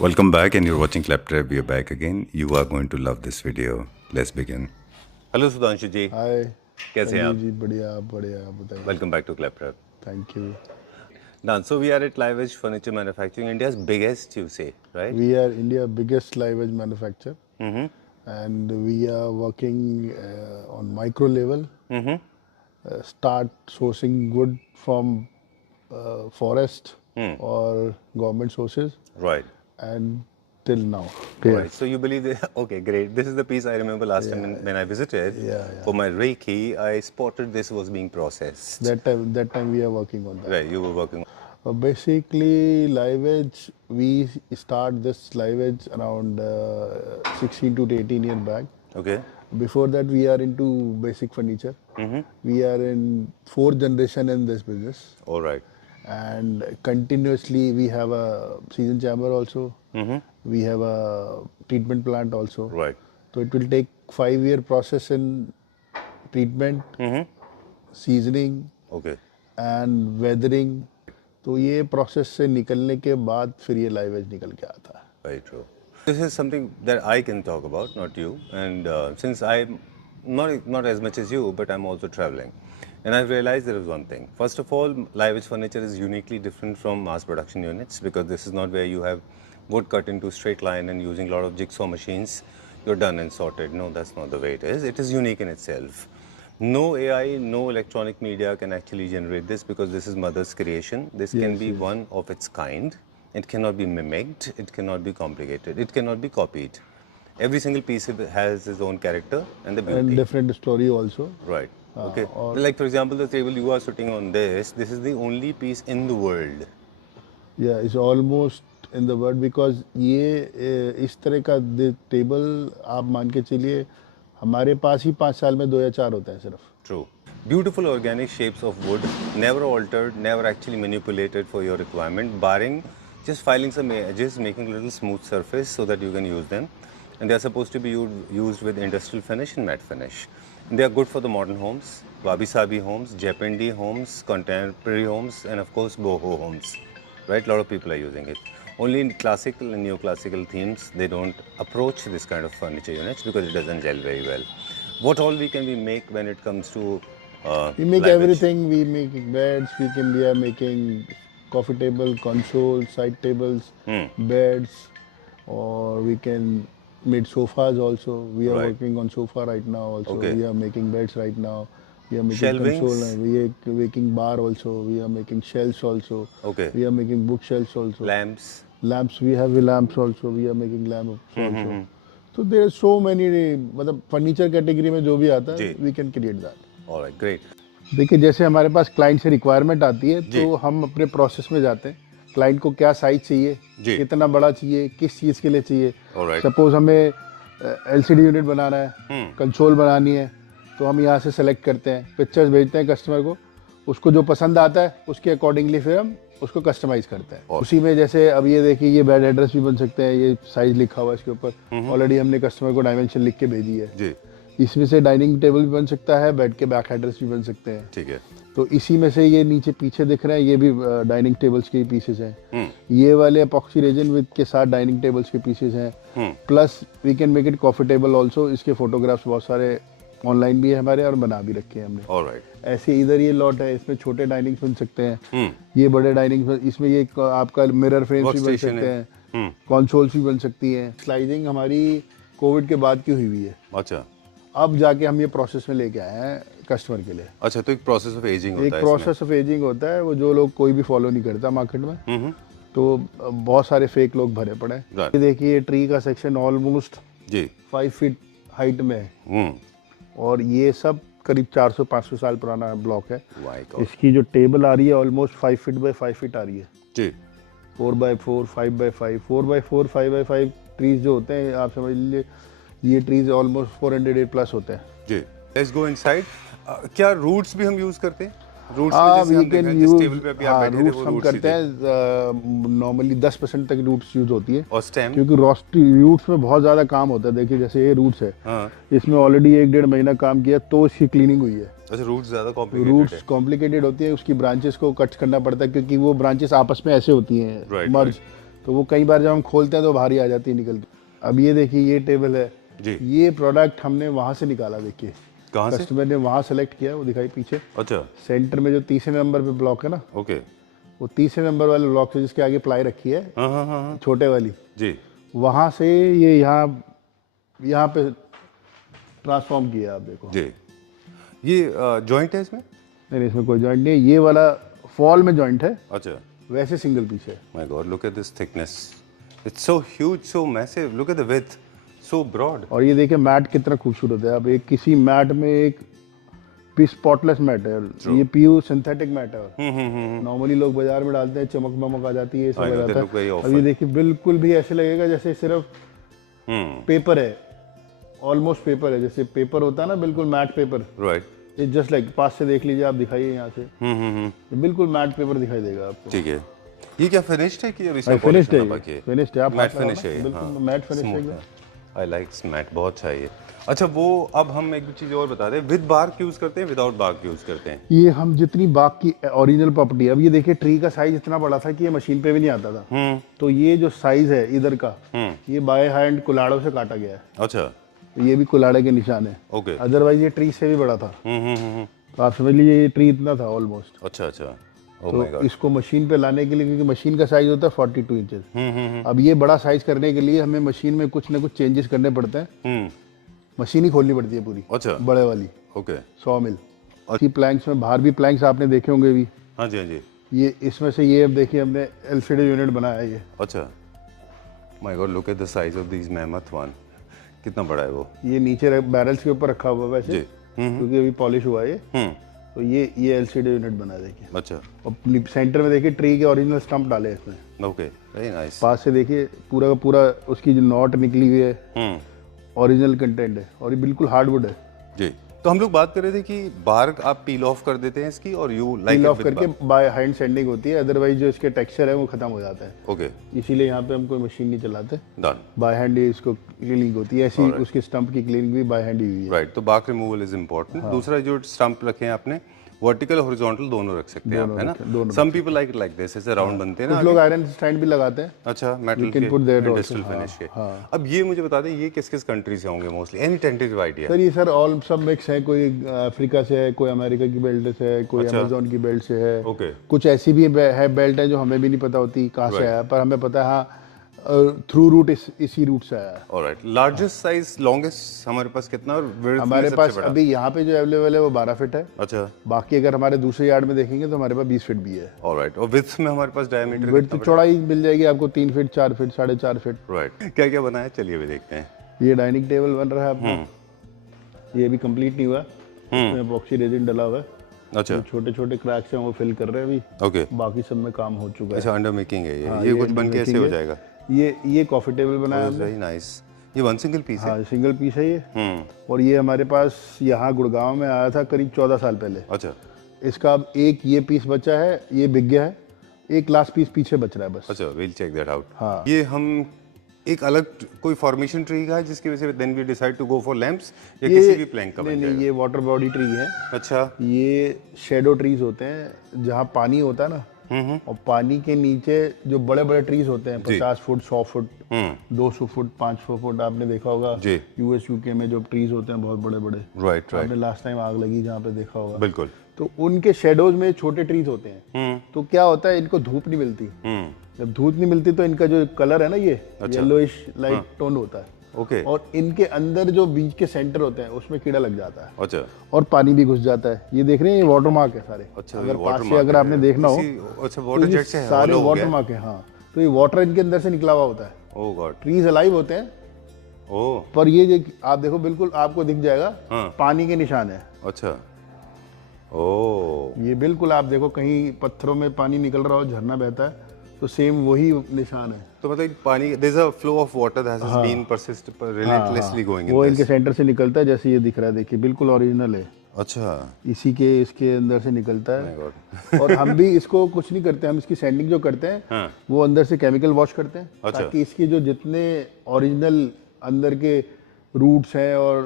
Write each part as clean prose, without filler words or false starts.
Welcome back, and you're watching Claptrap. We are back again. You are going to love this video. Let's begin. Hello, Sudhanshu ji. हाय कैसे हैं संजीव आप? जी बढ़िया आप बताइए Welcome back to Claptrap. Thank you Now, so we are at Live Edge Furniture Manufacturing, India's biggest, you say, right? We are India biggest live edge manufacture Mm-hmm. And we are working on micro level Mm-hmm. Start sourcing good from forest Hmm. और government sources Right. And till now Right. So you believe that? Okay, great. This is the piece I remember last time when I visited. Yeah. For my Reiki, I spotted this was being processed. that time we are working on that. Right. You were working. Basically, live edge, we start this live edge around 16 to 18 years back. Okay. Before that, we are into basic furniture. We are in fourth generation in this business, All right. and continuously we have a season chamber also. We have a treatment plant also. Right. So it will take 5-year process in treatment, seasoning, Okay. and weathering. तो ये process से निकलने के बाद फिर ये live as निकल के आता है. Very true. This is something that I can talk about, not you. And since I'm not as much as you, but I'm also traveling, and I've realized there is one thing. First of all, live edge furniture is uniquely different from mass production units because this is not where you have wood cut into straight line and using a lot of jigsaw machines. You're done and sorted. No, that's not the way it is. It is unique in itself. No AI, no electronic media can actually generate this because this is mother's creation. This can be one of its kind. It cannot be mimicked. It cannot be complicated. It cannot be copied. Every single piece has its own character and the beauty. And different story also. Right. Okay. Like for example, the table you are sitting on this is the only piece in the world. Yeah, it's almost in the world because ये इस तरह का table आप मान के चलिए हमारे पास ही 5 साल में 2 या 4 होते हैं सिर्फ. True. Beautiful organic shapes of wood, never altered, never actually manipulated for your requirement, barring just filing some edges, making a little smooth surface so that you can use them. And they are supposed to be used with industrial finish and matte finish. And they are good for the modern homes, wabi-sabi homes, Japandi homes, contemporary homes, and of course boho homes. Right? A lot of people are using it. Only in classical and neoclassical themes, they don't approach this kind of furniture units because it doesn't gel very well. What all we make when it comes to We make live edge? everything. We make beds. We are making coffee table, console, side tables, beds, or we can make sofas also. We are Right. working on sofa right now also. Okay. We are making beds right now. We are making Shelvings? console. We are making bar also. We are making shelves also. Okay. We are making bookshelves also. Lamps. Lamps, we have lamps also. We are making lamps also. So there are so many, मतलब furniture category में जो भी आता है, जी. we can create that. All right, great. देखिए जैसे हमारे पास client से रिक्वायरमेंट आती है तो हम अपने प्रोसेस में जाते हैं. क्लाइंट को क्या साइज चाहिए, जी. कितना बड़ा चाहिए, किस चीज़ के लिए चाहिए. All right. सपोज हमें एलसीडी यूनिट बनाना है, कंसोल बनानी है, तो हम यहाँ से सेलेक्ट करते हैं, पिक्चर्स भेजते हैं कस्टमर को, उसको जो पसंद आता है उसके अकॉर्डिंगली फिर हम उसको कस्टमाइज करते हैं. उसी में जैसे अब ये देखिए ये बेड एड्रेस भी बन सकते हैं, ये साइज लिखा हुआ है इसके ऊपर, ऑलरेडी हमने कस्टमर को डायमेंशन लिख के भेजी है. जी. इसमें से डाइनिंग टेबल भी बन सकता है, बेड के बैक एड्रेस भी बन सकते हैं. ठीक है. तो इसी में से ये नीचे पीछे दिख रहे हैं ये भी डाइनिंग टेबल्स के पीसेस हैं. ये वाले एपॉक्सी रेजिन विद के साथ डाइनिंग टेबल्स के पीसेस हैं. Plus we can make it coffee table also. इसके फोटोग्राफ्स बहुत सारे ऑनलाइन भी है हमारे और बना भी रखे हैं हमने. ऑलराइट. ऐसे इधर ये लॉट है, इसमें छोटे डाइनिंग बन सकते हैं, ये बड़े डाइनिंग, इसमें ये आपका मिरर फ्रेम्स भी बन सकते हैं, कंसोल्स भी बन सकती हैं. स्लाइडिंग हमारी कोविड के बाद की हुई है. अच्छा. अब जाके हम ये प्रोसेस में लेके आए हैं कस्टमर के लिए. अच्छा, तो एक प्रोसेस ऑफ एजिंग होता एक है. प्रोसेस ऑफ एजिंग होता है, वो जो लोग कोई भी फॉलो नहीं करता मार्केट में. तो बहुत सारे फेक लोग भरे पड़े हैं. Right. ये देखिए ट्री का सेक्शन ऑलमोस्ट जी. 5 फीट हाइट में है और ये सब करीब 400-500 साल पुराना ब्लॉक है. इसकी जो टेबल आ रही है ऑलमोस्ट 5 फीट बाई 5 फीट आ रही है. जी. 4x4, 5x5, 4x4, 5x5 trees जो होते हैं आप समझ लीजिए ये ट्रीज ऑलमोस्ट 400 प्लस होते हैं. जी. Let's go inside. क्या रूट्स भी हम यूज करते हैं? रूट्स हाँ, में we जैसे can हम जिस use- टेबल पे अभी आप हाँ, बैठे थे roots वो हम रूट्स करते हैं. नॉर्मली 10% तक रूट्स यूज होती है और स्टेम. क्योंकि रूट्स में बहुत ज़्यादा काम होता है. देखिए जैसे ये रूट्स है, हाँ. इसमें ऑलरेडी 1-1.5 महीना काम किया तो इसकी क्लीनिंग हुई है. अच्छा, रूट्स ज्यादा कॉम्प्लिकेटेड रूट्स है. कॉम्प्लिकेटेड होती है, उसकी ब्रांचेस को कट करना पड़ता है क्योंकि वो ब्रांचेस आपस में ऐसे होती हैं Right, मर्ज. तो वो कई बार जब हम खोलते हैं तो बाहर ही आ जाती है निकल के। अब ये देखिए ये टेबल है जी। ये प्रोडक्ट हमने वहाँ से निकाला, देखिए कहाँ से? कस्टमर ने वहाँ सेलेक्ट किया, वो दिखाई पीछे अच्छा, सेंटर में जो तीसरे नंबर पे ब्लॉक है ना, ओके। वो तीसरे नंबर वाले ब्लॉक से जिसके आगे प्लाई रखी है हाँ हाँ हाँ हाँ छोटे वाली, जी। वहाँ से ये यहाँ पे ट्रांसफॉर्म किया। आप देखो जी, ये जॉइंट है इसमें? नहीं इसमें कोई जॉइंट नहीं है, ये वाला फॉल में जॉइंट है, अच्छा। वैसे सिंगल पीस है। My God, look at this thickness. It's so huge, so massive. Look at the width, so broad. और ये देखिए मैट कितना खूबसूरत है। अब एक किसी मैट में एक पीस स्पॉटलेस मैट है, ये प्योर सिंथेटिक मैट है। नॉर्मली लोग बाजार में डालते हैं चमक वमक आ जाती है, ये सब I हो know, they जाता look very है। awful. अब ये देखिए बिल्कुल भी ऐसे लगेगा जैसे सिर्फ पेपर है, ऑलमोस्ट पेपर है, जैसे पेपर होता है ना, बिल्कुल मैट पेपर। Right. ये जस्ट लाइक पास से देख लीजिए आप, दिखाइए यहाँ से, ये बिल्कुल मैट पेपर दिखाई देगा आपको। ठीक है। ये क्या फिनिश्ड है कि अभी इसमें फिनिश्ड polish होना बाकी है, है? फिनिश्ड है। आप मैट हाथ लगाओ फिनिश ना, है ये, बिल्कुल हाँ। मैट फिनिश Smooth है। है। I like मैट, बहुत चाहिए। अच्छा, वो अब हम एक चीज और बता दें, विद बार्क यूज करते हैं, विदाउट बार्क यूज करते हैं? ये हम जितनी बाग की ओरिजिनल प्रॉपर्टी है, अब ये देखिए ट्री का साइज इतना बड़ा था कि ये मशीन पे भी नहीं आता था। तो ये जो साइज है इधर का, ये बाय हैंड कुल्हाड़ों से काटा गया है। अच्छा, ये भी कुल्हाड़े के निशान है, ओके। अदरवाइज ये ट्री से भी बड़ा था। तो आप समझ लीजिए ये ट्री इतना था ऑलमोस्ट। अच्छा अच्छा, ओह तो माय गॉड। इसको मशीन पे लाने के लिए, क्योंकि मशीन का साइज होता है 42 इंचेस, अब ये बड़ा साइज करने के लिए हमें मशीन में कुछ ना कुछ चेंजेस करने पड़ते हैं। मशीन ही खोलनी पड़ती है पूरी, अच्छा, बड़े वाली ओके। 100 मिल। और प्लैंक्स में बाहर भी प्लैंक्स आपने देखे होंगे भी, हाँ जी हाँ जी। ये इसमें से ये अब देखिए हमने एलसीडी यूनिट बनाया है ये। अच्छा, my God, look at the size of this mammoth one. कितना बड़ा है वो? ये नीचे बैरल्स के ऊपर रखा हुआ है वैसे, जी। क्योंकि अभी पॉलिश हुआ है ये। तो ये एलसीडी यूनिट बना देखिए। अच्छा, और सेंटर में देखिए ट्री के ओरिजिनल स्टंप डाले हैं इसमें। Okay, very nice. पास से देखिए पूरा का पूरा उसकी जो नॉट निकली हुई है, ओरिजिनल कंटेंट है, और ये बिल्कुल हार्डवुड है। जी, तो हम लोग बात कर रहे थे कि बार्क आप पील ऑफ कर देते हैं इसकी, और यू लाइक पील ऑफ करके बाय हैंड सेंडिंग होती है, अदरवाइज जो इसके टेक्सचर है वो खत्म हो जाता है। ओके, इसीलिए यहाँ पे हम कोई मशीन नहीं चलाते, डन। बाय हैंड ही इसको क्लीनिंग होती है। ऐसी उसकी स्टंप की क्लीनिंग भी बाय हैंड ही हुई है। राइट, तो बार्क रिमूवल इज इम्पोर्टेंट। दूसरा जो स्टंप रखे हैं आपने, वर्टिकल हॉरिजॉन्टल दोनों रख सकते हैं आप, है ना? सम पीपल लाइक दिस, ऐसे राउंड बनते हैं ना। कुछ लोग आयरन स्टैंड भी लगाते हैं। अच्छा, मेटल के, इंडस्ट्रियल फिनिश के। अब ये मुझे बता दें, ये किस किस कंट्री से होंगे mostly? Any tentative idea? Sir ये सर ऑल सब मिक्स है, कोई अफ्रीका से है, कोई अमेरिका की बेल्ट से है, कोई अमेजोन की बेल्ट से है। ओके, कुछ ऐसी भी है बेल्ट है जो हमें भी नहीं पता होती कहाँ से आया, पर हमें पता है हाँ थ्रू रूट इसी रूट से आया है। ऑलराइट। लार्जेस्ट साइज, लॉन्गेस्ट हमारे पास कितना, और width में हमारे सबसे पास बड़ा? अभी यहाँ पे जो अवेलेबल है वो 12 फीट है। अच्छा, बाकी अगर हमारे दूसरे यार्ड में देखेंगे तो हमारे पास 20 फीट भी है। ऑलराइट। और विड्थ में हमारे पास डायमीटर विड्थ तो चौड़ाई मिल जाएगी आपको 3 फीट, 4 फीट, 4.5 फीट। राइट। क्या क्या बनाया, चलिए भी देखते हैं। ये डाइनिंग टेबल बन रहा है अपना, ये अभी कंप्लीट नहीं हुआ, इसमें एपॉक्सी रेजिन डला हुआ है। अच्छा, छोटे छोटे क्रैक्स हैं वो फिल कर रहे हैं अभी, ओके। बाकी सब में काम हो चुका है। अच्छा, अंडर मेकिंग है ये। हाँ, ये कुछ बन के ऐसे हो जाएगा? ये कॉफी टेबल बनाया हमने। Very nice. ये वन सिंगल पीस है? हाँ सिंगल पीस है ये। और ये हमारे पास यहाँ गुड़गांव में आया था करीब 14 साल पहले। अच्छा, इसका अब एक ये पीस बचा है, ये बिक गया है, एक लास्ट पीस पीछे बच रहा है बस। अच्छा, विल चेक दैट आउट। हाँ। ये हम एक अलग कोई फॉर्मेशन ट्री का है जिसकी वजह से then we decide to go for lamps, या किसी भी प्लैंक का बन नहीं, जाएगा? ये वाटर बॉडी ट्री है। अच्छा, ये शेडो ट्रीज होते हैं जहाँ पानी होता है ना, और पानी के नीचे जो बड़े बड़े ट्रीज होते हैं 50 फुट, 100 फुट, 200 फुट, 500 फुट, आपने देखा होगा जी। यूएस यूके में जो ट्रीज होते हैं बहुत बड़े बड़े, राइट राइट, आपने लास्ट टाइम आग लगी जहाँ पे देखा होगा, बिल्कुल। तो उनके शेडोज में छोटे ट्रीज होते हैं। तो क्या होता है, इनको धूप नहीं मिलती। जब धूप नहीं मिलती तो इनका जो कलर है ना, ये येलोइश लाइट टोन होता है। ओके, और इनके अंदर जो बीज के सेंटर होते हैं उसमें कीड़ा लग जाता है, अच्छा और पानी भी घुस जाता है। ये देख रहे हैं, ये वाटर मार्क है सारे। अच्छा, अगर ये पास water से mark अगर आपने है। देखना हो, अच्छा, तो वाटर ये जेट से है, सारे hollow हो वाटर गया। मार्क है। हाँ, तो ये वाटर इनके अंदर से निकला हुआ होता है। ओह गॉड, ट्रीज अलाइव होते हैं, ओह पर ये जो आप देखो बिल्कुल आपको दिख जाएगा, हाँ। पानी के निशान है। अच्छा, ओह ये बिल्कुल आप देखो, कहीं पत्थरों में पानी निकल रहा हो, झरना बहता है, तो सेम वही निशान है। तो मतलब पानी, there is a flow of water that has been persist relentlessly going in वो दिस। इनके सेंटर से निकलता है, जैसे ये दिख रहा है, देखिए बिल्कुल ओरिजिनल है। अच्छा, इसी के इसके अंदर से निकलता माय है। गॉड। और हम भी इसको कुछ नहीं करते, हम इसकी सैंडिंग जो करते हैं हाँ। वो अंदर से केमिकल वॉश करते हैं, अच्छा। ताकि इसके जो जितने ओरिजिनल अंदर के रूट्स हैं और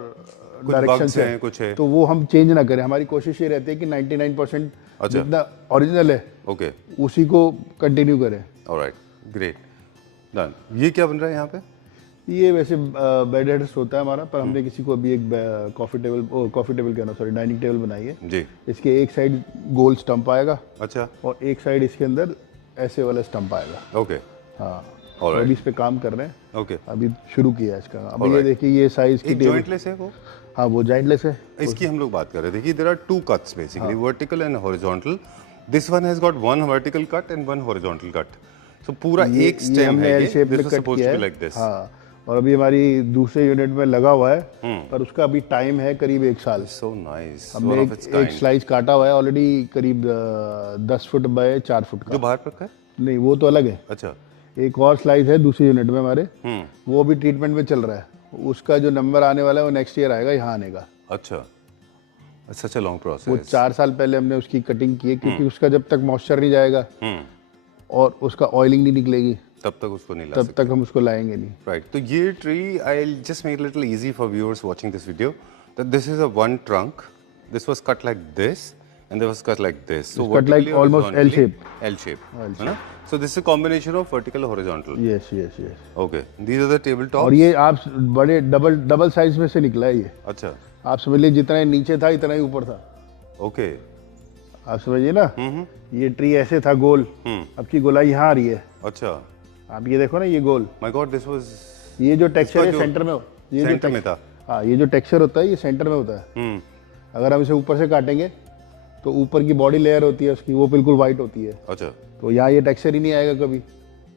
कुछ डायरेक्शन bugs हैं, कुछ है। तो वो हम चेंज ना करें। हमारी कोशिश ये रहती है कि 99% अच्छा। जितना ओरिजिनल है ओके, उसी को कंटिन्यू करें। Alright, great. डन। ये क्या बन रहा है यहाँ पे? ये वैसे बेड हेड्स होता है हमारा, पर हमने किसी को अभी एक कॉफ़ी टेबल कहना सॉरी डाइनिंग टेबल बनाई है। जी। इसके एक साइड गोल स्टंप आएगा अच्छा। और एक साइड इसके अंदर ऐसे वाला स्टंप आएगा। ओके। हाँ, Alright. तो अभी इस पे काम कर रहे हैं। ओके। अभी शुरू किया है इसका। अभी ये Alright. देखिए ये साइज की एक टेबल। जॉइंटलेस है वो? हाँ, वो जॉइंटलेस है। इसकी हम लोग बात कर रहे थे कि there are two cuts basically, vertical and horizontal. This one has got one vertical cut and one horizontal cut. So पूरा एक ये स्टेम हमने है, एल ये शेप में दिस इज कट सपोज्ड किया टू बी है। Like this. हाँ, और अभी हमारी दूसरे यूनिट में लगा हुआ है, पर उसका अभी टाइम है करीब 1 साल। So nice. हमने वन ऑफ इट्स एक काइंड। स्लाइस काटा हुआ है ऑलरेडी, करीब 10 फुट बाय 4 फुट का। जो बाहर रखा है? नहीं, वो तो अलग है। अच्छा। एक और स्लाइस है दूसरी यूनिट में हमारे, हम्म। वो भी ट्रीटमेंट में चल रहा है। उसका जो नंबर आने वाला है वो नेक्स्ट ईयर आएगा, यहाँ आने का। अच्छा, सच अ लॉन्ग वो प्रोसेस। 4 साल पहले हमने उसकी कटिंग की है, क्योंकि उसका जब तक मॉइस्चर नहीं जाएगा हम्म। और उसका ऑयलिंग नहीं निकलेगी, तब तक उसको नहीं ला तब सकते। तक हम उसको लाएंगे नहीं। Right. So, ये tree, I'll just make it a little easy for viewers watching this video. That this is a one trunk. This was cut like this, and this was cut like this. So It's cut like vertically or almost L horizontally? shape. L shape. है ना? So this is a combination of vertical and horizontal. Yes yes yes. Okay. These are the table tops. और ये आप बड़े double size में से निकला है ये। अच्छा. आप समझ लीजिए जितना ये नीचे था इतना ही ऊपर था। Okay. आप समझिए ना, ये ट्री ऐसे था गोल, अब की गोलाई यहाँ आ रही है। अच्छा. आप ये देखो ना, ये गोल, My God, this was ये जो टेक्सचर है जो सेंटर में, ये जो center में था. हाँ, ये जो टेक्सचर होता है ये सेंटर में होता है। हम्म. अगर हम इसे ऊपर से काटेंगे तो ऊपर की बॉडी लेयर होती है उसकी, वो बिल्कुल वाइट होती है, अच्छा. तो यहाँ ये टेक्सचर ही नहीं आएगा कभी।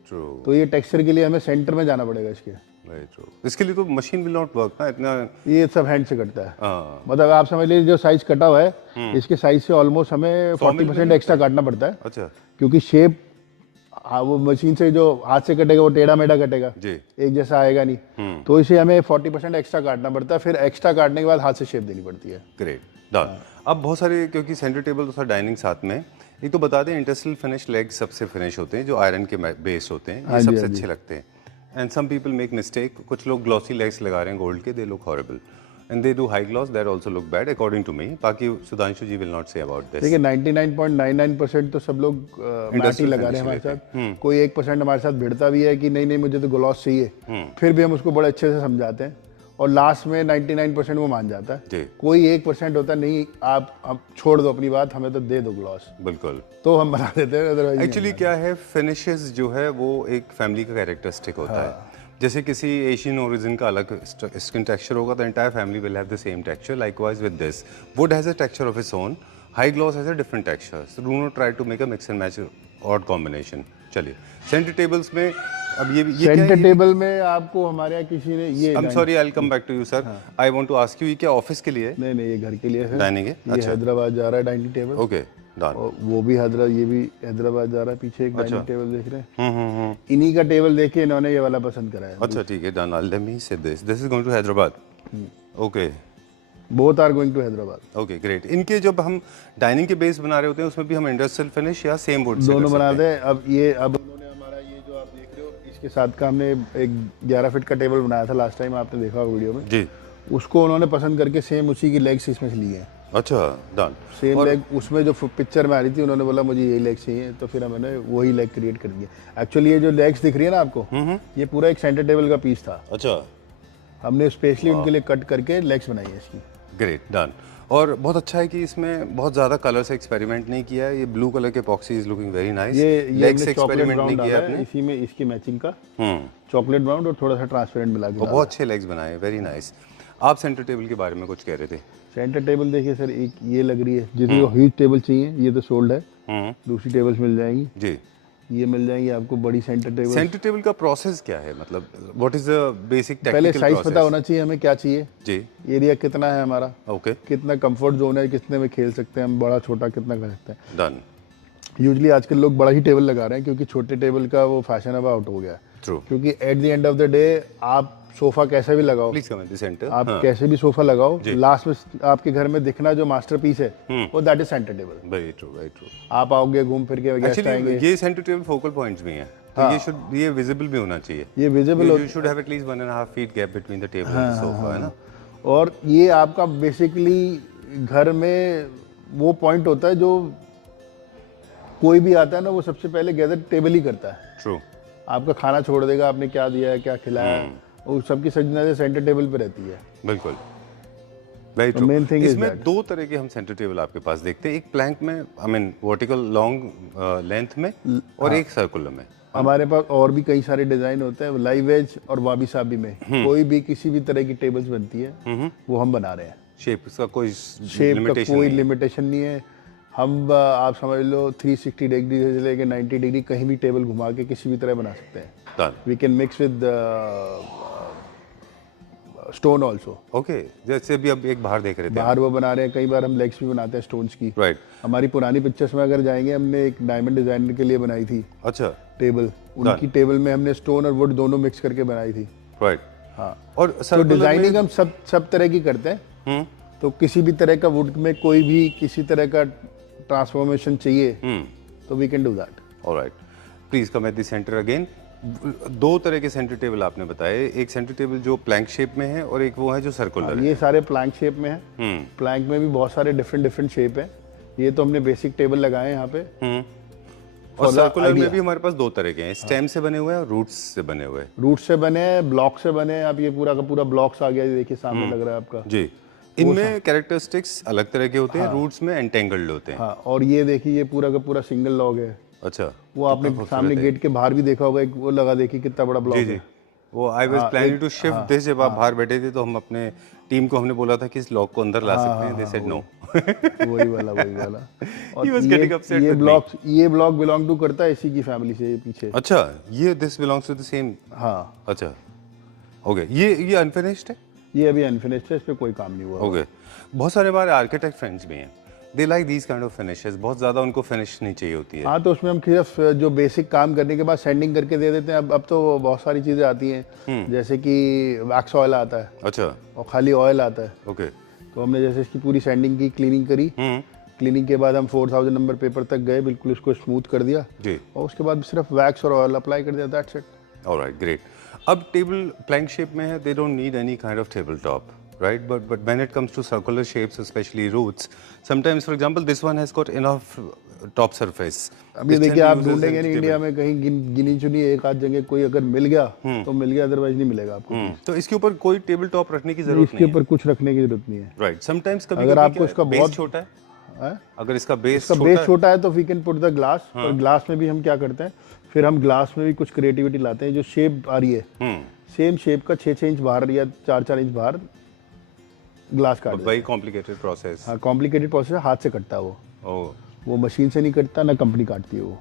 True. तो ये टेक्सचर के लिए हमें सेंटर में जाना पड़ेगा इसके। Very true. इसके लिए तो मशीन will not work ना इतना. ये सब हैंड से कटता है। हाँ. मतलब आप समझ लीजिए जो साइज कटा हुआ है, इसके साइज से ऑलमोस्ट हमें 40% एक्स्ट्रा काटना पड़ता है, अच्छा. क्योंकि शेप वो मशीन से जो हाथ से कटेगा वो टेढ़ा मेढ़ा कटेगा, जी. एक जैसा आएगा नहीं। तो इसे हमें 40% एक्स्ट्रा काटना पड़ता है, फिर एक्स्ट्रा काटने के बाद हाथ से शेप देनी पड़ती है। Great done. अब बहुत सारे, क्योंकि सेंटर टेबल तो डाइनिंग साथ में, एक तो बता दें इंडस्ट्रियल फिनिश लेग सबसे फिनिश होते हैं जो आयरन के बेस होते हैं, ये सबसे अच्छे लगते हैं। And some people make mistake, कुछ लोग ग्लॉसी लेग्स लगा रहे हैं गोल्ड के, they look horrible and they do high gloss, that also look bad according to me. बाकी Sudhanshu ji will not say about this. देखिए 99.99% तो सब लोग मैट ही लगा रहे हैं हमारे साथ। कोई 1% हमारे साथ भिड़ता भी है कि नहीं नहीं मुझे तो ग्लॉस चाहिए, फिर भी हम उसको बड़े अच्छे से समझाते हैं और लास्ट में 99% वो मान जाता है। जी। कोई 1% होता है नहीं, आप छोड़ दो अपनी बात, हमें तो दे दो ग्लॉस, बिल्कुल, तो हम बना देते हैं। अदरवाइज एक्चुअली क्या है, फिनिशेस जो है वो एक फैमिली का कैरेक्टरिस्टिक होता है। जैसे किसी एशियन ओरिजिन का अलग स्किन टेक्सचर होगा, तो entire family will have the same texture. Likewise with this, wood has a texture of its own, high gloss has a different texture, so do not try to make a mix and match odd combination. चलिए centre tables में अब ये centre table में आपको हमारे यहाँ किसी ने ये I'm sorry, I'll come back to you, sir. I want to ask you, ये क्या ऑफिस के लिए है? नहीं नहीं, ये घर के लिए है, डाइनिंग है? ये हैदराबाद जा रहा है डाइनिंग टेबल। Okay, done. और वो भी हैदराबाद, ये भी हैदराबाद जा रहा है। पीछे एक डाइनिंग टेबल देख रहे हैं, हम्म। इन्हीं का टेबल देख के इन्होंने ये वाला पसंद करा है। अच्छा ठीक है, done. Let me say this. This is going to Hyderabad. Okay. Both are going to Hyderabad. Okay great. इनके जब हम डाइनिंग के बेस बना रहे होते हैं उसमें भी हम इंडस्ट्रियल फिनिश या सेम वुड से दोनों बनाते हैं। अब उन्होंने हमारा ये जो आप देख रहे हो, इसके साथ का हमने एक 11 फीट का टेबल बनाया था लास्ट टाइम, आपने देखा वीडियो में जी। उसको उन्होंने पसंद करके सेम उसी की लेग्स इसमें से लिए हैं। अच्छा, डन। सेम लेग उसमें जो पिक्चर में आ रही थी, उन्होंने बोला मुझे यही लेग चाहिए, तो फिर हमने वही लेग क्रिएट कर दिया। एक्चुअली ये जो लेग्स दिख रही है ना आपको, ये पूरा एक सेंटर टेबल का पीस था। अच्छा, हमने स्पेशली उनके लिए कट करके लेग्स बनाई है इसकी। Great, done. और बहुत अच्छा है कि इसमें बहुत ज़्यादा कलर से एक्सपेरिमेंट नहीं किया है। ये ब्लू कलर के पॉक्सी इज लुकिंग वेरी नाइस। ये लेग से हमने चॉकलेट एक्सपेरिमेंट नहीं ब्राउन किया डाला है आपने। इसी में, इसकी मैचिंग का चॉकलेट ब्राउन और थोड़ा सा ट्रांसपेरेंट मिला के डाला। बहुत अच्छे लेग्स बनाए, वेरी नाइस। आप सेंटर टेबल के बारे में कुछ कह रहे थे? सेंटर टेबल देखिए सर, एक ये लग रही है, जिसको ह्यूज टेबल चाहिए, ये तो सोल्ड है। दूसरी टेबल्स मिल जाएंगी जी, ये मिल जाएंगी आपको बड़ी सेंटर टेबल। सेंटर टेबल का प्रोसेस क्या है, मतलब what is the basic technical पहले साइज प्रोसेस? पता होना चाहिए हमें क्या चाहिए, जी। एरिया कितना है हमारा, ओके, कितना कंफर्ट जोन है, कितने में खेल सकते हैं हम, बड़ा छोटा कितना कर सकते हैं। डन। यूजुअली आजकल लोग बड़ा ही टेबल लगा रहे हैं, क्योंकि छोटे टेबल का वो फैशन अब आउट हो गया है। ट्रू। क्योंकि at the end of the day आप सोफा कैसे भी लगाओ, please come in the centre. आप कैसे भी सोफा लगाओ, लास्ट में आपके घर में दिखना जो मास्टरपीस है वो that is centre table. Very true, very true. आप आओगे घूम फिर के गेस्ट आएंगे, एक्चुअली ये सेंटर टेबल फोकल पॉइंट्स भी हैं, तो ये विजिबल भी होना चाहिए। ये visible you should have at least 1.5 feet gap between the table and the sofa, है ना। और ये आपका बेसिकली घर में वो पॉइंट होता है जो कोई भी आता है ना, वो सबसे पहले गैदर टेबल ही करता है। ट्रू। आपका खाना छोड़ देगा, आपने क्या दिया है, क्या खिलाया, वो सबकी सजना सेंटर टेबल पे रहती है। बिल्कुल, very true. main thing is इसमें that. 2 तरह के हम सेंटर टेबल आपके पास देखते हैं, एक प्लैंक में, I mean vertical long length में, और एक सर्कुलर में। हमारे पास और भी कई सारे डिजाइन होते हैं, लाइव एज और वाबी साबी में कोई भी किसी भी तरह की टेबल्स बनती है वो हम बना रहे हैं। शेप का कोई शेप का लिमिटेशन कोई नहीं है। लिमिटेशन नहीं है। हम आप समझ लो 360 डिग्री से लेके 90 डिग्री कहीं भी टेबल घुमा के किसी भी तरह बना सकते हैं। Done. We can mix with stone also. Okay, जैसे भी अब एक बाहर देख रहे थे। बाहर वो बना रहे हैं, कई बार हम लेग्स भी बनाते हैं स्टोन्स की। राइट। हमारी पुरानी पिक्चर्स में अगर जाएंगे, हमने एक डायमंड डिजाइनर के लिए बनाई थी अच्छा। टेबल, उनकी टेबल में हमने स्टोन और वुड दोनों मिक्स करके बनाई थी। राइट। हाँ, और तो सर्कुलर डिजाइनिंग हम सब तरह की करते हैं। तो किसी भी तरह का वुड में कोई भी किसी तरह का ट्रांसफॉर्मेशन चाहिए तो we can do that. Alright, please come at the centre again. 2 तरह के सेंटर टेबल आपने बताए, एक सेंटर टेबल जो प्लैंक शेप में है और एक वो है जो सर्कुलर है। ये सारे प्लैंक शेप में है। प्लैंक में भी बहुत सारे डिफरेंट शेप है। ये तो हमने बेसिक टेबल लगाए हैं यहाँ पे। और सर्कुलर में भी हमारे पास 2 तरह के हैं, स्टेम से बने हुए हैं और रूट्स से बने हुए हैं। रूट से बने हैं, ब्लॉक से बने हैं। अब ये पूरा का पूरा ब्लॉक्स आ गया, ये देखिए सामने लग रहा है आपका। जी, इनमें कैरेक्टरिस्टिक्स अलग तरह के होते हैं, रूट्स में एंटेंगल्ड होते हैं। हाँ, और ये देखिए ये पूरा का पूरा सिंगल लॉग है। अच्छा, वो आपने सामने गेट के बाहर भी देखा होगा, एक वो लगा, देखिए कितना बड़ा ब्लॉक है। वो I was planning to shift this. जब आप बाहर बैठे थे तो हम अपने टीम को हमने बोला था कि इस लॉक को अंदर ला सकते हैं, दे सेड नो। वही वाला और He was getting upset ये with ब्लॉक बिलोंग टू करता है इसी की फैमिली से, ये पीछे। अच्छा, ये this belongs to the same. हाँ, अच्छा, ओके। ये अनफिनिश्ड है। ये अभी अनफिनिश्ड है, इस पे कोई काम नहीं हुआ। ओके। बहुत सारे हमारे आर्किटेक्ट फ्रेंड्स भी हैं, they like these kind of finishes, बहुत ज़्यादा उनको फिनिश नहीं चाहिए होती है। हाँ, तो उसमें हम सिर्फ जो बेसिक काम करने के बाद सेंडिंग करके दे देते हैं। अब तो बहुत सारी चीज़ें आती हैं, जैसे कि वैक्स ऑयल आता है। अच्छा, और खाली ऑयल आता है। ओके। तो हमने जैसे इसकी पूरी सेंडिंग की, क्लीनिंग करी। क्लीनिंग के बाद हम 4000 नंबर पेपर तक गए, बिल्कुल इसको स्मूथ कर दिया जी, और उसके बाद सिर्फ वैक्स और ऑयल अप्लाई कर दिया, दैट्स इट। Alright, great. अब टेबल प्लैंक शेप में है, they don't need any kind of table top, right? But when it comes to circular shapes, especially roots, sometimes, for example, this one has got enough top surface. अभी देखिए, आप ढूंढेंगे नहीं India में कहीं गिनी चुनी एक आध जगह कोई अगर मिल गया तो मिल गया, अदरवाइज नहीं मिलेगा आपको। तो इसके ऊपर कोई टेबल टॉप रखने की जरूरत इसके ऊपर कुछ रखने की जरूरत नहीं है। राइट। समटाइम्स कभी अगर आपको इसका बहुत छोटा है, अगर इसका बेस छोटा है तो we can put the glass. और ग्लास में भी हम क्या करते हैं, फिर हम ग्लास में भी कुछ क्रिएटिविटी लाते हैं। जो शेप आ रही है, सेम शेप का 6-6 इंच बाहर या 4-4 इंच बाहर ग्लास काट देते हैं। Very complicated process. हाँ, कॉम्प्लिकेटेड प्रोसेस है, हाथ से कटता है वो। वो मशीन से नहीं कटता, ना कंपनी काटती है वो।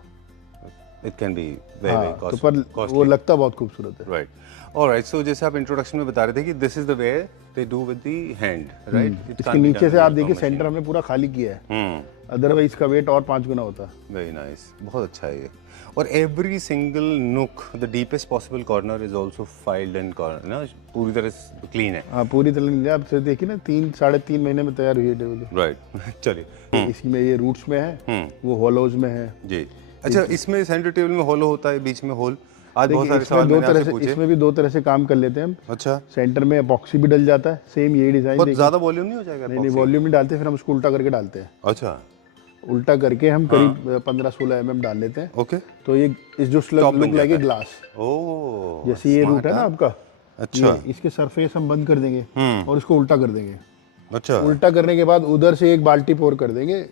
It can be very very तो पर वो लगता बहुत खूबसूरत है। राइट। ऑलराइट, सो जैसे आप इंट्रोडक्शन में बता रहे थे कि this is the way they do with the hand, right? इसके नीचे से आप देखिए सेंटर हमने पूरा खाली किया है, अदरवाइज इसका वेट और 5 गुना होता है। वेरी नाइस, बहुत अच्छा है ये। और एवरी सिंगल नुक, the deepest possible corner is also filed and corner, ना पूरी तरह से क्लीन है। हाँ, पूरी तरह। आप देखिए ना, 3-3.5 महीने में तैयार हुई है टेबल। राइट। चलिए, इसमें ये रूट्स में है, वो हॉलोज में है। जी। अच्छा, इसमें सेंटर टेबल में होलो होता है, बीच में होल। आज बहुत सारे इसमें सवाल दो मैंने तरह आपसे से, पूछे। इसमें भी 2 तरह से काम कर लेते हैं हम। अच्छा, सेंटर में एपॉक्सी भी डल जाता है, सेम यही डिजाइन। बहुत ज्यादा वॉल्यूम नहीं हो जाएगा? नहीं, वॉल्यूम नहीं डालते, फिर हम उसको उल्टा करके डालते हैं। अच्छा, उल्टा करके हम करीब 15-16 mm डाल लेते हैं। ओके। तो ये इस जो लुक लाइक ए ग्लास, ओह, जैसे ये रूट है ना आपका। अच्छा, इसके सरफेस हम बंद कर देंगे और इसको उल्टा कर देंगे। अच्छा, उल्टा करने के बाद उधर से एक बाल्टी पोर कर देंगे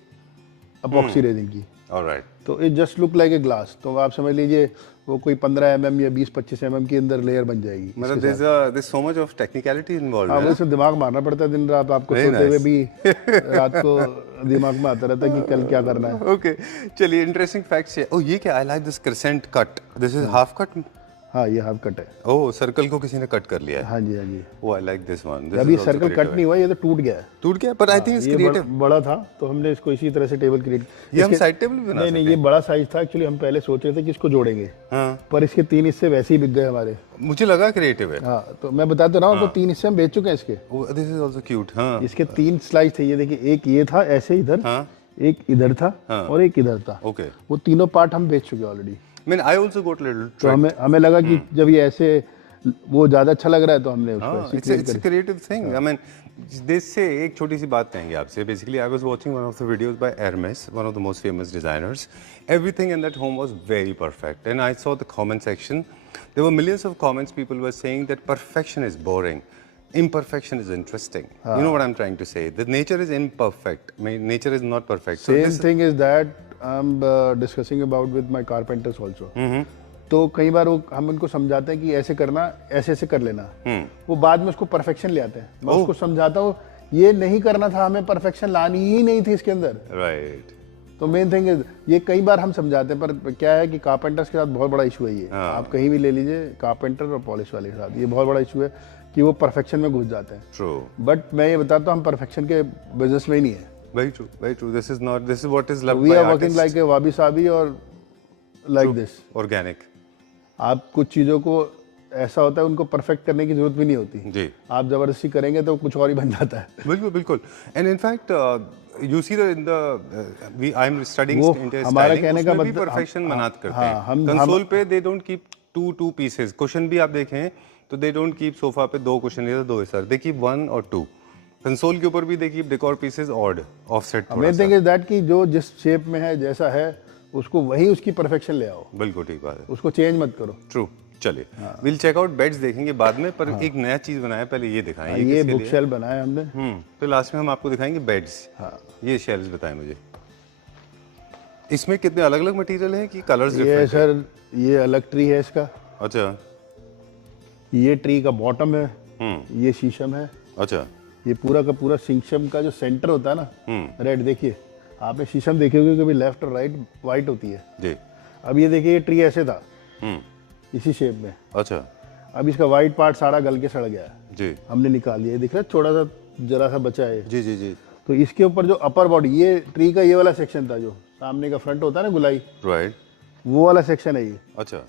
अपॉक्सी रेजिन की। ऑलराइट। तो it just look like a glass. तो आप समझ लीजिए वो कोई 15 mm या 20-25 mm के अंदर लेयर बन जाएगी। मतलब there's so much of technicality involved हाँ, है। वो सब दिमाग मारना पड़ता है दिन रात। आपको सोते हुए भी रात को दिमाग में आता रहता है कि कल क्या करना है। ओके, चलिए, इंटरेस्टिंग फैक्ट्स है। ओह, ये क्या? I like this crescent cut, this is half cut. हाँ, ये हाफ कट है। ओह, सर्कल को किसी ने कट कर लिया है। हाँ जी, हाँ जी। ओह, आई लाइक दिस वन। अभी सर्कल कट नहीं हुआ, ये तो टूट गया है। टूट गया, पर आई थिंक इट्स क्रिएटिव। बड़ा था तो हमने इसको इसी तरह से टेबल क्रिएट। ये हम साइड टेबल भी बना सकते हैं। नहीं, ये बड़ा साइज था एक्चुअली। हम पहले सोच रहे थे कि इसको जोड़ेंगे, पर इसके 3 हिस्से वैसे ही बिक गए हमारे। मुझे लगा क्रिएटिव है। हाँ, तो मैं बता तो रहा हूँ, 3 हिस्से हम बेच चुके हैं इसके। This is also cute. हाँ, इसके 3 स्लाइस थे। ये देखिए, एक ये था ऐसे इधर, एक इधर था और एक इधर था। ओके, वो तीनों पार्ट हम बेच चुके already. Mean I also got little. तो हमें लगा कि जब ये ऐसे वो ज़्यादा अच्छा लग रहा है तो हमने उसको हाँ, ऐसे it's create a करी। creative thing. I mean, they say एक छोटी सी बात कहेंगे आपसे. Basically, I was watching one of the videos by Hermes, one of the most famous designers. Everything in that home was very perfect, and I saw the comment section. There were millions of comments. People were saying that perfection is boring. Imperfection is interesting. You know what I'm trying to say? That nature is imperfect. I mean, nature is not perfect. So Same this thing is that I'm discussing about with my carpenters also. तो कई बार वो हम उनको समझाते हैं कि ऐसे करना, ऐसे ऐसे कर लेना। वो बाद में उसको परफेक्शन ले आते हैं। मैं उसको समझाता हूँ ये नहीं करना था, हमें परफेक्शन लानी ही नहीं थी इसके अंदर। right. तो मेन थिंग इज ये कई बार हम समझाते हैं, पर क्या है कि कारपेंटर्स के साथ बहुत बड़ा इशू है ये। आप कहीं भी ले लीजिए कारपेंटर और पॉलिश वाले के साथ ये बहुत बड़ा इशू है कि वो परफेक्शन में घुस जाते हैं। True. बट मैं ये बताता हूँ हम परफेक्शन के बिजनेस में ही नहीं है। Very true. Very true. This is not. This is what is loved we by are working artists. Like a wabi sabi और लाइक दिस। Organic. आप कुछ चीज़ों को ऐसा होता है उनको परफेक्ट करने की जरूरत भी नहीं होती। जी. आप जबरदस्ती करेंगे तो कुछ और ही बन जाता है। बिल्कुल बिल्कुल. And in fact, you see that in the I'm studying वो interior हमारा styling. कहने का उसमें भी मतलब perfection मनात करते हाँ, हैं. हम कंसोल पे they don't keep two pieces. Cushion भी आप देखें तो they don't keep सोफा पे 2 cushion या 2 sir. They keep 1 or 2. Console के ऊपर भी they keep decor pieces odd, offset थोड़ा मेन सा. थिंग इज दैट कि जो जिस शेप में है जैसा है उसको वही उसकी परफेक्शन ले आओ, बिल्कुल ठीक बात है. उसको चेंज मत करो। ट्रू. चलिए विल चेक आउट बेड्स देखेंगे बाद में, पर एक नया चीज बनाया पहले ये दिखाएं. ये किसके बुक लिए? शेल्फ बनाया हमने। तो लास्ट में हम आपको दिखाएंगे बेड्स. ये शेल्व्स बताएं मुझे. इसमें कितने अलग अलग मटेरियल हैं कि कलर्स ये डिफरेंट हैं? सर ये अलग ट्री है इसका, अच्छा. ये ट्री का बॉटम है, ये शीशम है, अच्छा. ये पूरा का पूरा शीशम का जो सेंटर होता है ना रेड, देखिए आपने शीशम देखे होंगे कभी लेफ्ट और राइट वाइट होती है। जी. अब ये देखिए ये ट्री ऐसे था हम्म. इसी शेप में, अच्छा. अब इसका वाइट पार्ट सारा गल के सड़ गया है, जी. हमने निकाल दिया। ये दिख रहा है छोटा सा जरा सा बचा है। जी जी जी. तो इसके ऊपर जो अपर बॉडी, ये ट्री का ये वाला सेक्शन था जो सामने का फ्रंट होता है ना गुलाई, राइट. वो वाला सेक्शन है ये, अच्छा.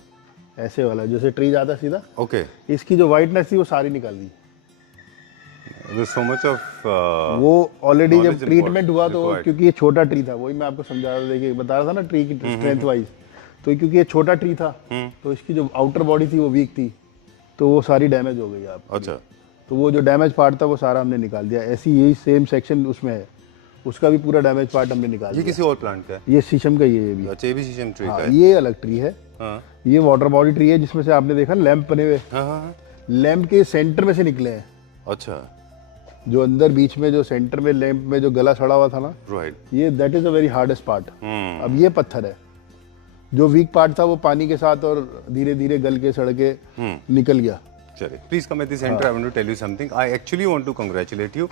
ऐसे वाला जैसे ट्री जाता है सीधा। ओके. इसकी जो वाइटनेस थी वो सारी निकाल दी। सो मच ऑफ वो ऑलरेडी जब knowledge ट्रीटमेंट हुआ तो required. क्योंकि ये छोटा ट्री था, वही मैं आपको समझा रहा था, देखिए बता रहा था ना ट्री की स्ट्रेंथ वाइज, तो क्योंकि ये छोटा ट्री था तो इसकी जो आउटर बॉडी थी वो वीक थी, तो वो सारी डैमेज हो गई आप। अच्छा. तो वो जो डैमेज पार्ट था वो सारा हमने निकाल दिया। ऐसी यही सेम सेक्शन उसमें है, उसका भी पूरा डैमेज पार्ट हमने निकाल ये दिया। किसी और प्लांट का है? ये शीशम का ही है ये भी। अच्छा, ये भी शीशम ट्री का हाँ, है. ये अलग ट्री है। हाँ ये वाटर बॉडी ट्री है जिसमें से आपने देखा लैंप बने हुए, हाँ हाँ. लैंप के सेंटर में से निकले हैं। अच्छा. जो अंदर बीच में जो सेंटर में लैंप में जो गला सड़ा हुआ था ना, राइट. ये that is a very hardest part. अब ये पत्थर है, जो वीक पार्ट था वो पानी के साथ और धीरे धीरे गल के सड़ के निकल गया। Chale. Please come at the center. I want to tell you something. I actually want to congratulate you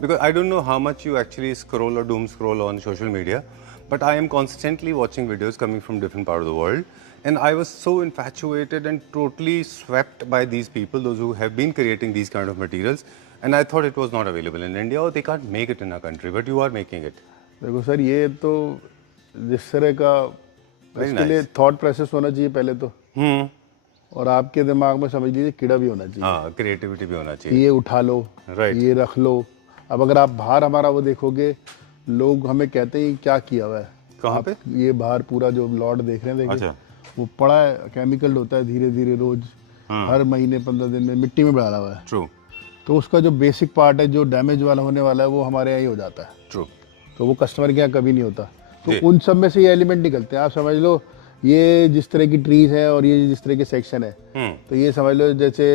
because I don't know how much you actually scroll or doom scroll on social media, but I am constantly watching videos coming from different part of the world, and I was so infatuated and totally swept by these people, those who have been creating these kind of materials, and I thought it was not available in India or they can't make it in our country, but you are making it. देखो sir, ये तो जिस तरह का इसके लिए thought process होना चाहिए पहले तो, और आपके दिमाग में समझ लीजिए कीड़ा भी होना चाहिए। हाँ, क्रिएटिविटी भी होना चाहिए. ये उठा लो, Right. ये रख लो। अब अगर आप बाहर हमारा वो देखोगे, लोग हमें कहते हैं क्या किया हुआ है। कहाँ पे? ये बाहर पूरा जो लॉट देख रहे हैं, देखिए अच्छा. वो पड़ा है, केमिकल होता है, धीरे धीरे रोज हर महीने 15 दिन में मिट्टी में डाला हुआ है। True. तो उसका जो बेसिक पार्ट है जो डैमेज वाला होने वाला है वो हमारे यहाँ ही हो जाता है, True. तो वो कस्टमर के यहाँ कभी नहीं होता। जी। तो उन सब में से ये एलिमेंट निकलते हैं। आप समझ लो ये जिस तरह की ट्रीज है और ये जिस तरह के सेक्शन है, तो ये समझ लो जैसे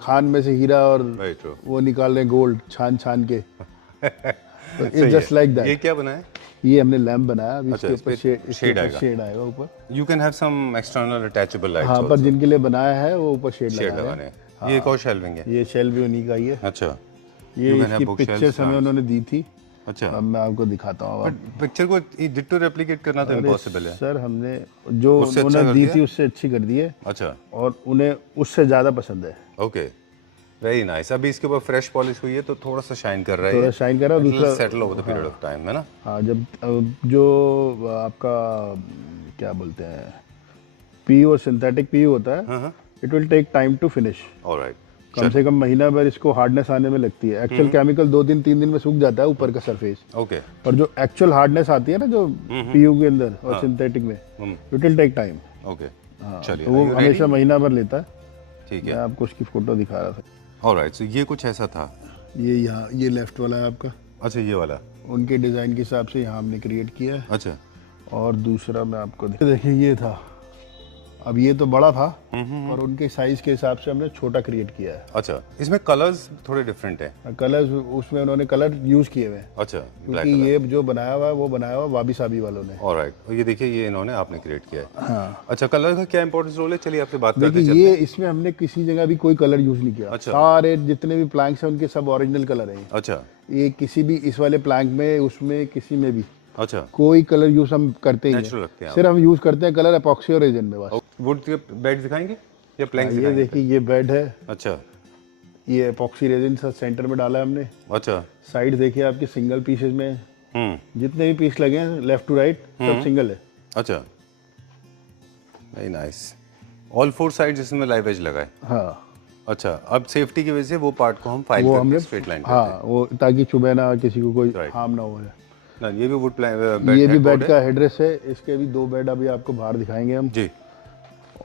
खान में से हीरा और Very true. वो निकाल रहे हैं गोल्ड छान छान के। तो सही इट्स जस्ट है. लाइक ये दैट। क्या बना है? ये हमने लैंप बनाया, अभी अच्छा, इसके इस ऊपर पे shade आएगा. शेड आएगा ऊपर। You can have some external attachable lights हाँ, पर also. जिनके लिए बनाया है वो ऊपर शेड शेड लगाया लगाने है। हैं. ये एक और शेल्विंग है. ये शेल भी उन्हीं का ही है। अच्छा. ये You can have इसकी bookshelves, पिक्चर्स हमें lamps. उन्होंने दी थी, अच्छा. अब मैं आपको दिखाता हूँ। बट पिक्चर को डिट्टो रेप्लिकेट करना तो इम्पॉसिबल है. सर हमने जो उससे अच्छा उन्होंने कर दी दिया? थी उससे अच्छी कर दी है, अच्छा. और उन्हें उससे ज़्यादा पसंद है। ओके. Very nice. अभी इसके ऊपर फ्रेश पॉलिश हुई है तो थोड़ा सा शाइन कर रहा है. थोड़ा शाइन कर रहा है, दूसरा settle over the period of time, है ना? हाँ, जब जो आपका क्या बोलते हैं पीयू और सिंथेटिक पीयू होता है, it will take time to finish. Alright. कम से कम महीना भर इसको हार्डनेस आने में लगती है। एक्चुअल केमिकल 2 दिन 3 दिन में सूख जाता है ऊपर का सरफेस, ओके. पर जो एक्चुअल हार्डनेस आती है ना जो पीयू के अंदर और सिंथेटिक में, it will take time. Okay. हाँ, चलिए. तो वो Are you हमेशा ready? महीना भर लेता है। ठीक मैं है। आपको उसकी फोटो दिखा रहा था। ऑलराइट, सो ये कुछ ऐसा था। ये यहाँ ये लेफ्ट वाला है आपका, अच्छा, ये वाला। उनके डिज़ाइन के हिसाब से यहाँ हमने क्रिएट किया है। अच्छा। और दूसरा मैं आपको देखिए ये था, अब ये तो बड़ा था और उनके साइज के हिसाब से हमने छोटा क्रिएट किया है। अच्छा, इसमें कलर्स थोड़े डिफरेंट हैं। कलर्स उसमें उन्होंने कलर यूज किए हुए हैं, अच्छा, क्योंकि ये जो बनाया हुआ है वो बनाया हुआ वाबी साबी वालों ने। ऑलराइट, और ये देखिए ये इन्होंने आपने क्रिएट किया है। हाँ, अच्छा, कलर का क्या इंपॉर्टेंस रोल है, चलिए आपसे बात करते देखिए चलते ये हैं। इसमें हमने किसी जगह भी कोई कलर यूज नहीं किया। अच्छा। सारे जितने भी प्लैंक्स हैं उनके सब ओरिजिनल कलर हैं। अच्छा। ये किसी भी इस वाले प्लैंक में उसमें किसी में भी अच्छा, कोई कलर यूज हम करते ही नेचुरल नहीं, लगते हैं। सिर्फ हम यूज करते हैं कलर एपॉक्सी और रेजिन में बस। वुड के बेड दिखाएंगे या प्लैंक्स ये दिखाएंगे? देखिए ये बेड है, अच्छा। ये एपॉक्सी रेजिन सेंटर में डाला है हमने। अच्छा। साइड देखिए आपके सिंगल पीसेस में जितने भी पीस लगे हैं लेफ्ट टू राइट सब सिंगल है। अच्छा, very nice. All four sides इसमें लाइव एज लगा है। हाँ, अच्छा, अब सेफ्टी की वजह से वो पार्ट को हम फाइल वो करके हमने स्ट्रेट लाइन करते हाँ वो ताकि चुभे ना, किसी को कोई Right. हार्म ना हो जाए। हैं ना। ये भी वुड ये भी बेड का हेडरेस है, इसके भी 2 बेड अभी आपको बाहर दिखाएंगे हम। जी।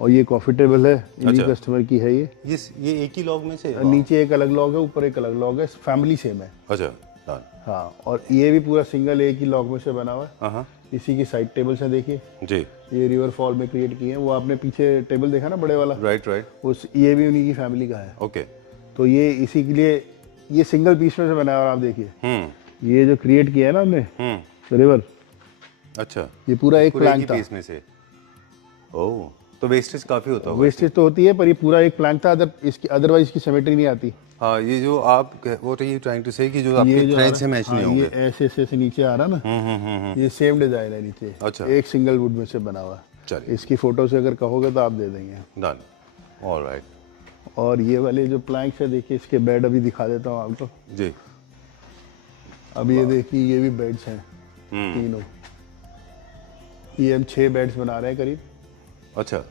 और ये कॉफी टेबल है, इन्हीं अच्छा। कस्टमर की है ये। ये एक ही लॉग में से है? नीचे एक अलग लॉग है, ऊपर एक अलग लॉग है, फैमिली सेम है। अच्छा, डन। हाँ, और ये भी पूरा सिंगल एक ही लॉग में से बना हुआ है। हाँ इसी की साइड टेबल्स हैं देखिए, जी। ये रिवर फॉल में क्रिएट किए हैं। वो आपने पीछे टेबल देखा ना बड़े वाला, राइट राइट, उस ये भी उन्हीं की फैमिली का है। ओके। तो ये इसी के लिए ये सिंगल पीस में से बना है। और आप देखिए ये जो क्रिएट किया है ना हमने रिवर, अच्छा, ये पूरा एक पूरे प्लैंक था। पीस में से। ओह, तो वेस्टेज काफी होता होगा। वेस्टेज तो होती है, पर ये पूरा एक प्लैंक था, इसकी अदरवाइज इसकी सिमेट्री नहीं आती। हाँ, ये जो आप वो तो ये ट्राइंग टू से कि जो आपके ये जो थ्रेड से मैच नहीं हाँ, होंगे। ये ऐसे ऐसे नीचे आ रहा ना, ये सेम डिजाइन है नीचे। अच्छा। एक सिंगल वुड में से बना हुआ है। चलिए, इसकी फोटो से अगर कहोगे तो आप दे देंगे। डन। ऑलराइट। और ये वाले जो प्लैंक्स है देखिए, इसके बेड अभी दिखा देता हूँ आपको। जी। अब ये देखिए ये भी बेड्स हैं तीनों। ये हम 6 बेड्स बना रहे हैं करीब। अच्छा,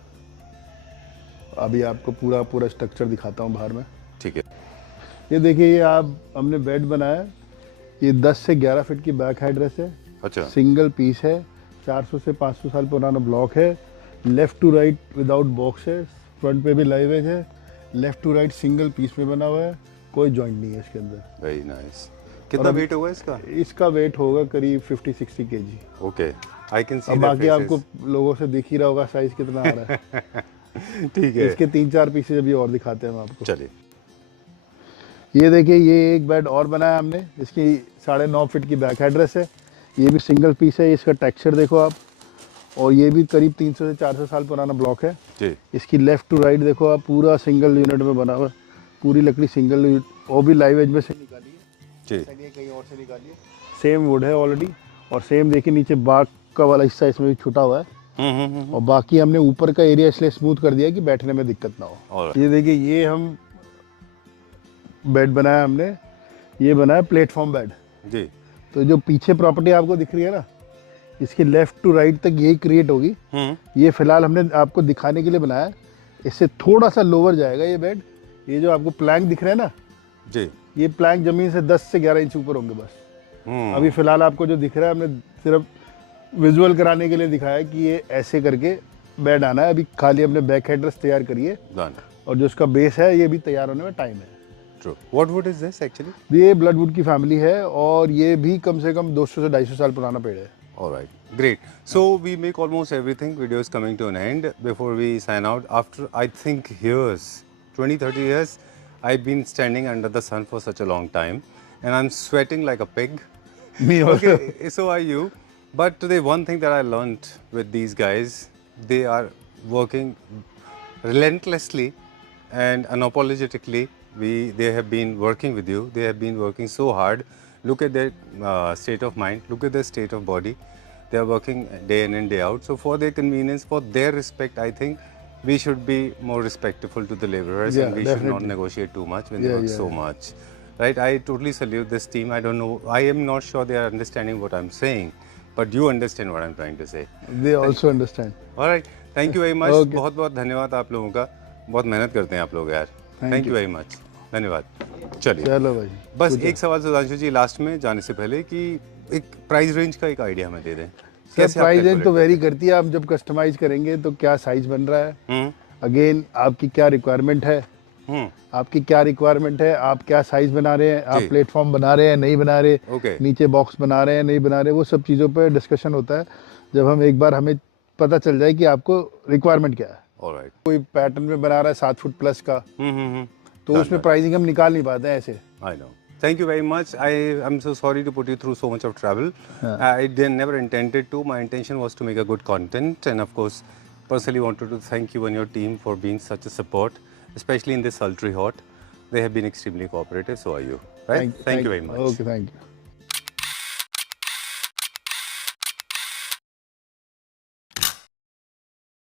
अभी आपको पूरा पूरा स्ट्रक्चर दिखाता हूँ बाहर में। ठीक है। ये देखिए, ये आप हमने बेड बनाया है, ये 10 से 11 फीट की बैक हेडरेस्ट है। अच्छा, सिंगल पीस है, 400 से 500 साल पुराना ब्लॉक है। Left to right without box है, फ्रंट पे भी लाइव एज है। Left to right single piece में बना हुआ है, कोई जॉइंट नहीं है इसके अंदर। Very nice. कितना वेट होगा इसका? इसका वेट होगा करीब 50-60 KG. Okay, I can see. अब बाकी आपको लोगों से दिख ही रहा होगा साइज कितना आ रहा है। ठीक है, इसके 3-4 पीसेस अभी और दिखाते हैं हम आपको। चलिए। ये देखिए, ये एक बेड और बनाया हमने, इसकी 9.5 फीट की बैक हेडरेस्ट है। ये भी सिंगल पीस है, इसका टेक्सचर देखो आप। और ये भी करीब 300 से 400 साल पुराना ब्लॉक है जी। इसकी लेफ्ट टू राइट देखो आप, पूरा सिंगल यूनिट में बना हुआ है। पूरी लकड़ी सिंगल, वो भी लाइव एज में से निकाली है जी। कहीं और से निकाली है। सेम वुड है ऑलरेडी। और सेम देखिए नीचे बाग का वाला हिस्सा इसमें भी छुटा हुआ है। और बाकी हमने ऊपर का एरिया इसलिए स्मूथ कर दिया कि बैठने में दिक्कत ना हो। Alright. ये देखिए, ये हम बेड बनाया हमने, ये बनाया प्लेटफॉर्म बेड। जी। तो जो पीछे प्रॉपर्टी आपको दिख रही है ना, इसके लेफ्ट टू राइट तक यही क्रिएट होगी। ये फिलहाल हमने आपको दिखाने के लिए बनाया है। इससे थोड़ा सा लोअर जाएगा ये बेड। ये जो आपको प्लैंक दिख रहे हैं ना जी। ये प्लैंक जमीन से 10 से 11 इंच ऊपर होंगे बस। अभी फिलहाल आपको जो दिख रहा है हमने सिर्फ विजुअल कराने के लिए दिखाया है कि ये ऐसे करके बेड आना है। अभी खाली हमने बैक हेडरेस्ट तैयार करी है डन। और जो इसका बेस है ये भी तैयार होने में टाइम है। True. What would is this actually? ये ब्लडवुड की फैमिली है और ये भी कम से कम 200 से 250 साल पुराना पेड़ है। Alright, great. So we make almost everything. Video is coming to an end. Before we sign out, after I think years, 20-30 years, I've been standing under the sun for such a long time and I'm sweating like a pig. Me also. Okay, so are you. But today one thing that I learned with these guys, they are working relentlessly and unapologetically. They have been working with you. They have been working so hard. Look at their state of mind. Look at their state of body. They are working day in and day out. So for their convenience, for their respect, I think we should be more respectful to the laborers Yeah, and we should not definitely. negotiate too much when they Yeah, work yeah, so much. Right? I totally salute this team. I don't know. I am not sure they are understanding what I'm saying, but you understand what I'm trying to say. They also understand. All right. Thank you very much. Okay. बहुत बहुत धन्यवाद आप लोगों का. बहुत मेहनत करते हैं आप लोग यार. Thank you very much. धन्यवाद. चलिए. चलो भाई, बस एक सवाल सुधांशु जी लास्ट में जाने से पहले कि एक प्राइस रेंज का एक आइडिया हमें दे दें. सर प्राइस रेंज तो वेरी करती है। आप जब कस्टमाइज करेंगे तो क्या साइज बन रहा है, अगेन आपकी क्या रिक्वायरमेंट है, आपकी क्या रिक्वायरमेंट है, आप क्या साइज बना रहे हैं, आप जी। प्लेटफॉर्म बना रहे हैं नहीं बना रहे, Okay. नीचे बॉक्स बना रहे हैं नहीं बना रहे, वो सब चीज़ों पे डिस्कशन होता है जब हम एक बार हमें पता चल जाए कि आपको रिक्वायरमेंट क्या है। All right. कोई पैटर्न में बना रहा है 7 फुट प्लस का, तो Done, उसमें done. प्राइसिंग हम निकाल नहीं पाते हैं ऐसे। I know. Thank you very much. I am so sorry to put you through so much of trouble. Never intended to. My intention was to make a good content, and of course, personally wanted to thank you and your team for being such a support, especially in this sultry hot. They have been extremely cooperative. So are you. Right? Thank you very much. Okay, thank you.